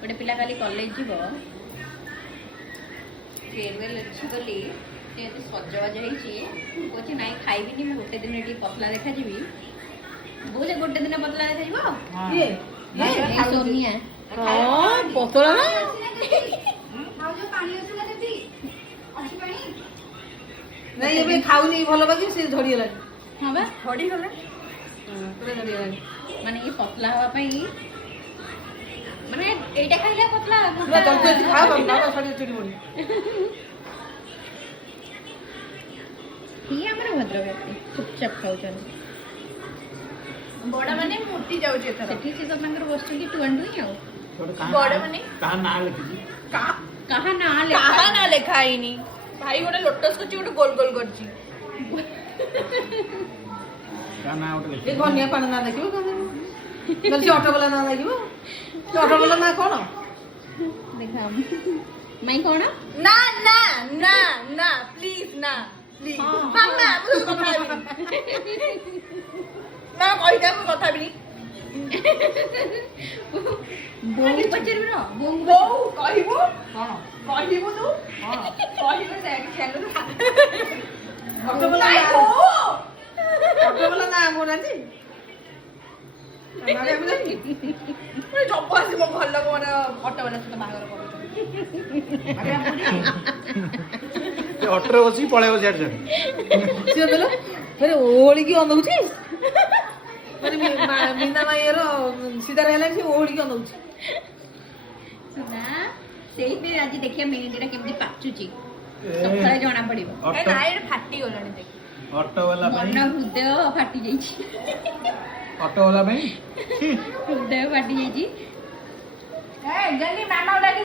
गोटे पिला काली कॉलेज जीव फेयरवेल अच्छी बोली सजबाज होती नाई खाइबी मैं गोटे दिन ये पतला देखा जी बोले गोटे दिन पतला देखा सोनिया पतला नहीं ये खाऊनी भल बाकी से झड़ी गला हाँ बा झड़ी गला पूरा झड़ी गला माने ये पतला हवा पाई माने एटा खाइला पतला पूरा दंत खा बाबा छड़ी छड़ी बोली ये हमर भद्रक चुपचाप खाउछन बड़ा माने मोटी जाउ जे थरा सेठी से सब मंगर बसछन कि टू एंड आउ बड़ा माने कहा ना लिखी कहा ना लेखा आईनी भाई गोटे लोटस करछि गोटे गोल गोल करछि कहा ना उठ ये घनिया पानी ना देखिबो कल से ऑटो वाला ना देखिबो तो ऑटो वाला ना कोन देखा माई कोन ना ना ना ना प्लीज ना प्लीज मामा मुझे कथा भी ना कहिदा को कथा भी बोंग पचर बिरो बोंग बो कहिबो हां कहिबो तू हां कहिबो से खेलो ऑटो वाला नहीं हो ऑटो वाला ना मोना जी नारे हम नहीं मैं जब आसी मो भल लगो माने ऑटो वाला से बाहर करू अरे ଅଟୋରେ ବସିକି ପଳେଇବ ସିଆଡେ ସିଆଡେ ସିଏ ଦେଲ ଫେରେ ଓଳିକି ଅନଉଛି ମାନେ ମିନା ମାଇର ସିଧା ରହିଲା ସେ ଓଳିକି ଅନଉଛି सुना सेही पे आज देखिए मेहंदीरा केमती पाचुची सकाळे जणा पड़िबो ए ना ये फाटी गलानी देख ଅଟୋ ବାଲା ପାଇଁ मन हृदय फाटी जाइछि ଅଟୋ ବାଲା ପାଇଁ हृदय फाटी जाइछि ए जल्दी मामा वाला